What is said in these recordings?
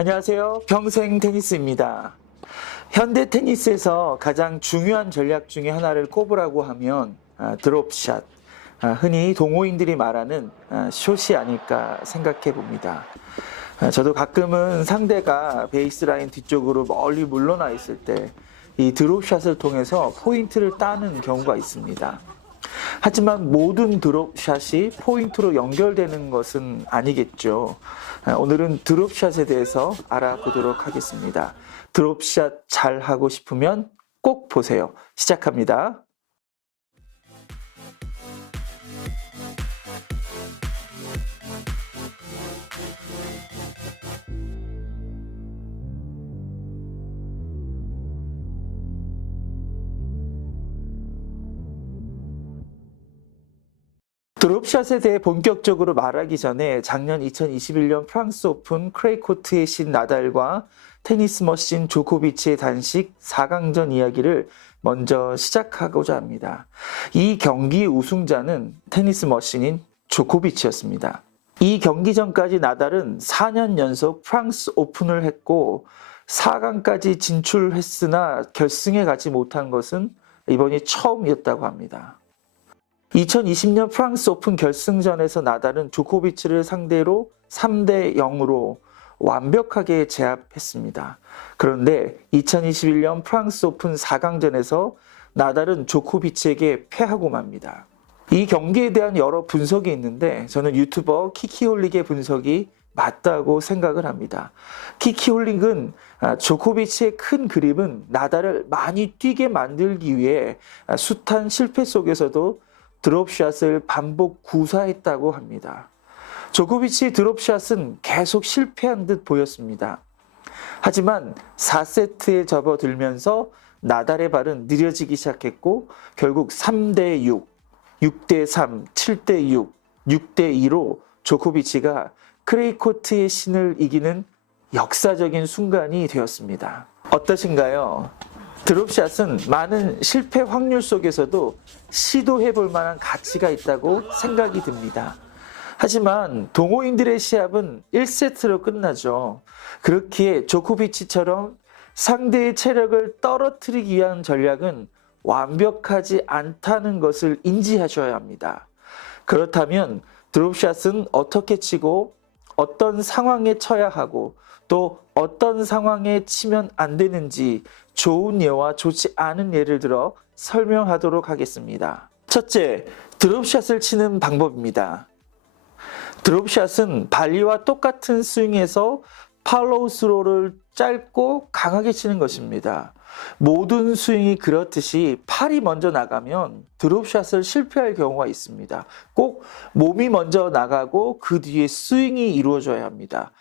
안녕하세요. 평생 테니스입니다. 현대 테니스에서 가장 중요한 전략 중에 하나를 꼽으라고 하면 드롭샷, 흔히 동호인들이 말하는 숏이 아닐까 생각해 봅니다. 저도 가끔은 상대가 베이스라인 뒤쪽으로 멀리 물러나 있을 때 이 드롭샷을 통해서 포인트를 따는 경우가 있습니다. 하지만 모든 드롭샷이 포인트로 연결되는 것은 아니겠죠. 오늘은 드롭샷에 대해서 알아보도록 하겠습니다. 드롭샷 잘 하고 싶으면 꼭 보세요. 시작합니다. 드롭샷에 대해 본격적으로 말하기 전에 작년 2021년 프랑스 오픈 클레이 코트의 신 나달과 테니스 머신 조코비치의 단식 4강전 이야기를 먼저 시작하고자 합니다. 이 경기 우승자는 테니스 머신인 조코비치였습니다. 이 경기 전까지 나달은 4년 연속 프랑스 오픈을 했고 4강까지 진출했으나 결승에 가지 못한 것은 이번이 처음이었다고 합니다. 2020년 프랑스 오픈 결승전에서 나달은 조코비치를 상대로 3대 0으로 완벽하게 제압했습니다. 그런데 2021년 프랑스 오픈 4강전에서 나달은 조코비치에게 패하고 맙니다. 이 경기에 대한 여러 분석이 있는데 저는 유튜버 키키홀릭의 분석이 맞다고 생각을 합니다. 키키홀릭은 조코비치의 큰 그림은 나달을 많이 뛰게 만들기 위해 숱한 실패 속에서도 드롭샷을 반복 구사했다고 합니다. 조코비치의 드롭샷은 계속 실패한 듯 보였습니다. 하지만 4세트에 접어들면서 나달의 발은 느려지기 시작했고 결국 3대 6, 6대 3, 7대 6, 6대 2로 조코비치가 클레이 코트의 신을 이기는 역사적인 순간이 되었습니다. 어떠신가요? 드롭샷은 많은 실패 확률 속에서도 시도해볼 만한 가치가 있다고 생각이 듭니다. 하지만 동호인들의 시합은 1세트로 끝나죠. 그렇기에 조코비치처럼 상대의 체력을 떨어뜨리기 위한 전략은 완벽하지 않다는 것을 인지하셔야 합니다. 그렇다면 드롭샷은 어떻게 치고 어떤 상황에 쳐야 하고 또 어떤 상황에 치면 안 되는지 좋은 예와 좋지 않은 예를 들어 설명하도록 하겠습니다. 첫째, 드롭샷을 치는 방법입니다. 드롭샷은 발리와 똑같은 스윙에서 팔로우 스로를 짧고 강하게 치는 것입니다. 모든 스윙이 그렇듯이 팔이 먼저 나가면 드롭샷을 실패할 경우가 있습니다. 꼭 몸이 먼저 나가고 그 뒤에 스윙이 이루어져야 합니다.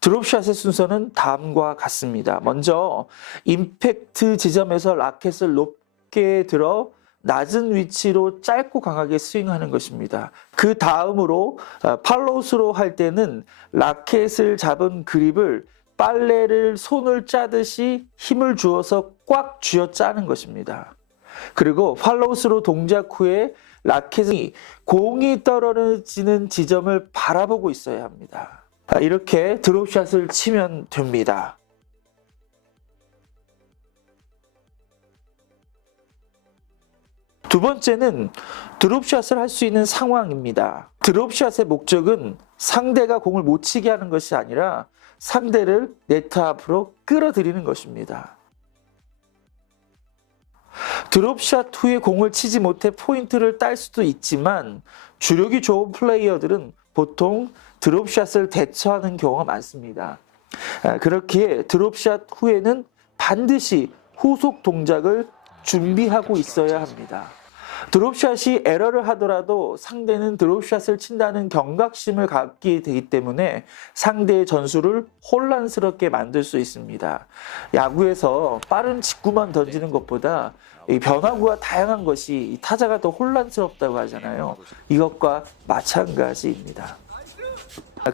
드롭샷의 순서는 다음과 같습니다. 먼저 임팩트 지점에서 라켓을 높게 들어 낮은 위치로 짧고 강하게 스윙하는 것입니다. 그 다음으로 팔로우 스로 할 때는 라켓을 잡은 그립을 빨래를 손을 짜듯이 힘을 주어서 꽉 쥐어 짜는 것입니다. 그리고 팔로우 스로 동작 후에 라켓이 공이 떨어지는 지점을 바라보고 있어야 합니다. 이렇게 드롭샷을 치면 됩니다. 두 번째는 드롭샷을 할 수 있는 상황입니다. 드롭샷의 목적은 상대가 공을 못 치게 하는 것이 아니라 상대를 네트 앞으로 끌어들이는 것입니다. 드롭샷 후에 공을 치지 못해 포인트를 딸 수도 있지만 주력이 좋은 플레이어들은 보통 드롭샷을 대처하는 경우가 많습니다. 그렇기에 드롭샷 후에는 반드시 후속 동작을 준비하고 있어야 합니다. 드롭샷이 에러를 하더라도 상대는 드롭샷을 친다는 경각심을 갖게 되기 때문에 상대의 전술을 혼란스럽게 만들 수 있습니다. 야구에서 빠른 직구만 던지는 것보다 이 변화구가 다양한 것이 타자가 더 혼란스럽다고 하잖아요. 이것과 마찬가지입니다.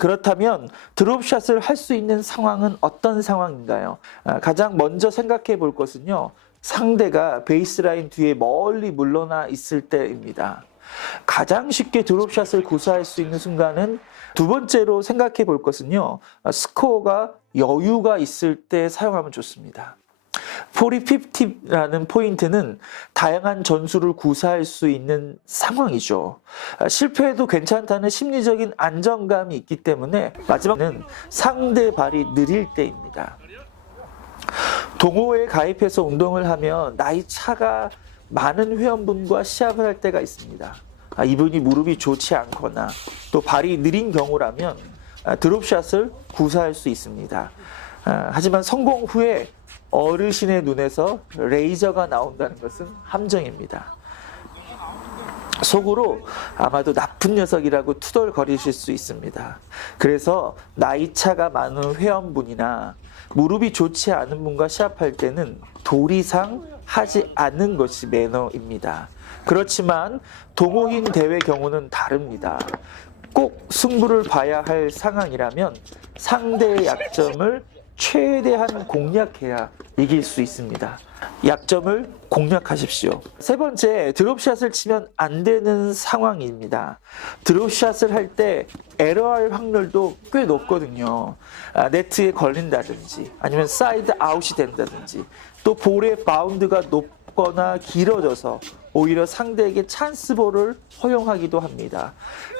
그렇다면 드롭샷을 할 수 있는 상황은 어떤 상황인가요? 가장 먼저 생각해 볼 것은요. 상대가 베이스라인 뒤에 멀리 물러나 있을 때입니다. 가장 쉽게 드롭샷을 구사할 수 있는 순간은 두 번째로 생각해 볼 것은요. 스코어가 여유가 있을 때 사용하면 좋습니다. 40-50라는 포인트는 다양한 전술을 구사할 수 있는 상황이죠. 실패해도 괜찮다는 심리적인 안정감이 있기 때문에 마지막은 상대 발이 느릴 때입니다. 동호회에 가입해서 운동을 하면 나이 차가 많은 회원분과 시합을 할 때가 있습니다. 이분이 무릎이 좋지 않거나 또 발이 느린 경우라면 드롭샷을 구사할 수 있습니다. 하지만 성공 후에 어르신의 눈에서 레이저가 나온다는 것은 함정입니다. 속으로 아마도 나쁜 녀석이라고 투덜거리실 수 있습니다. 그래서 나이 차가 많은 회원분이나 무릎이 좋지 않은 분과 시합할 때는 도리상 하지 않는 것이 매너입니다. 그렇지만 동호인 대회 경우는 다릅니다. 꼭 승부를 봐야 할 상황이라면 상대의 약점을 최대한 공략해야 이길 수 있습니다. 약점을 공략하십시오. 세 번째, 드롭샷을 치면 안 되는 상황입니다. 드롭샷을 할 때 에러할 확률도 꽤 높거든요. 네트에 걸린다든지 아니면 사이드 아웃이 된다든지 또 볼의 바운드가 높거나 길어져서 오히려 상대에게 찬스볼을 허용하기도 합니다.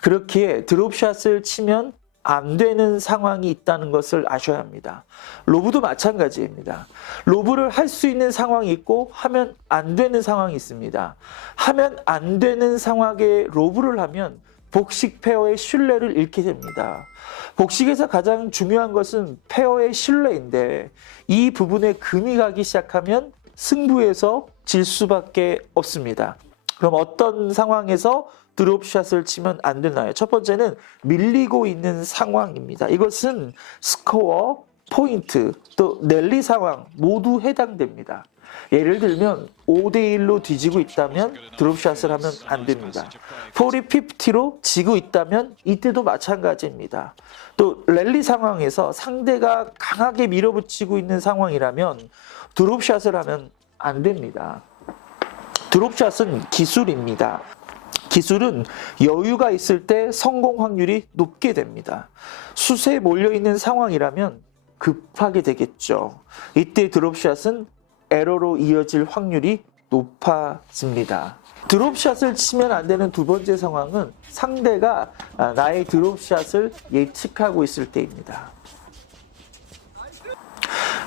그렇기에 드롭샷을 치면 안 되는 상황이 있다는 것을 아셔야 합니다. 로브도 마찬가지입니다. 로브를 할 수 있는 상황이 있고 하면 안 되는 상황이 있습니다. 하면 안 되는 상황에 로브를 하면 복식 페어의 신뢰를 잃게 됩니다. 복식에서 가장 중요한 것은 페어의 신뢰인데 이 부분에 금이 가기 시작하면 승부에서 질 수밖에 없습니다. 그럼 어떤 상황에서 드롭샷을 치면 안 되나요? 첫 번째는 밀리고 있는 상황입니다. 이것은 스코어, 포인트, 또 랠리 상황 모두 해당됩니다. 예를 들면 5대1로 뒤지고 있다면 드롭샷을 하면 안 됩니다. 40-50로 지고 있다면 이때도 마찬가지입니다. 또 랠리 상황에서 상대가 강하게 밀어붙이고 있는 상황이라면 드롭샷을 하면 안 됩니다. 드롭샷은 기술입니다. 기술은 여유가 있을 때 성공 확률이 높게 됩니다. 숫에 몰려있는 상황이라면 급하게 되겠죠. 이때 드롭샷은 에러로 이어질 확률이 높아집니다. 드롭샷을 치면 안 되는 두 번째 상황은 상대가 나의 드롭샷을 예측하고 있을 때입니다.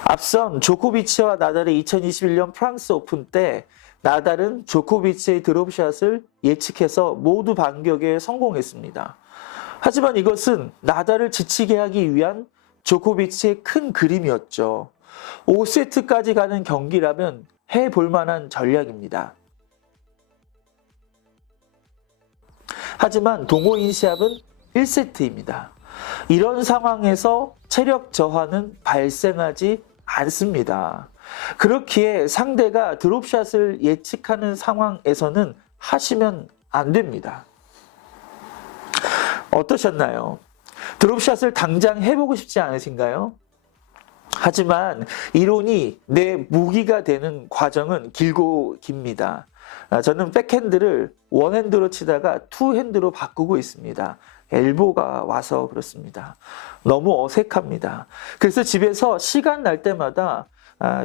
앞선 조코비치와 나달의 2021년 프랑스 오픈 때 나달은 조코비치의 드롭샷을 예측해서 모두 반격에 성공했습니다. 하지만 이것은 나달을 지치게 하기 위한 조코비치의 큰 그림이었죠. 5세트까지 가는 경기라면 해볼 만한 전략입니다. 하지만 동호인 시합은 1세트입니다. 이런 상황에서 체력 저하는 발생하지 않습니다. 그렇기에 상대가 드롭샷을 예측하는 상황에서는 하시면 안 됩니다. 어떠셨나요? 드롭샷을 당장 해보고 싶지 않으신가요? 하지만 이론이 내 무기가 되는 과정은 길고 깁니다. 저는 백핸드를 원핸드로 치다가 투핸드로 바꾸고 있습니다. 엘보가 와서 그렇습니다. 너무 어색합니다. 그래서 집에서 시간 날 때마다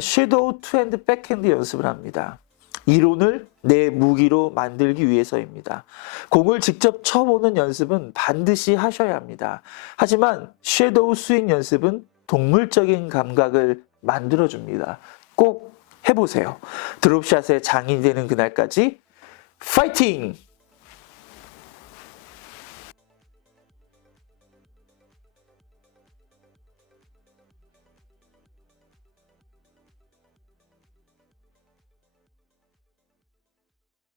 섀도우 투핸드 백핸드 연습을 합니다. 이론을 내 무기로 만들기 위해서입니다. 공을 직접 쳐보는 연습은 반드시 하셔야 합니다. 하지만 섀도우 스윙 연습은 동물적인 감각을 만들어줍니다. 꼭 해보세요. 드롭샷의 장인이 되는 그날까지 파이팅!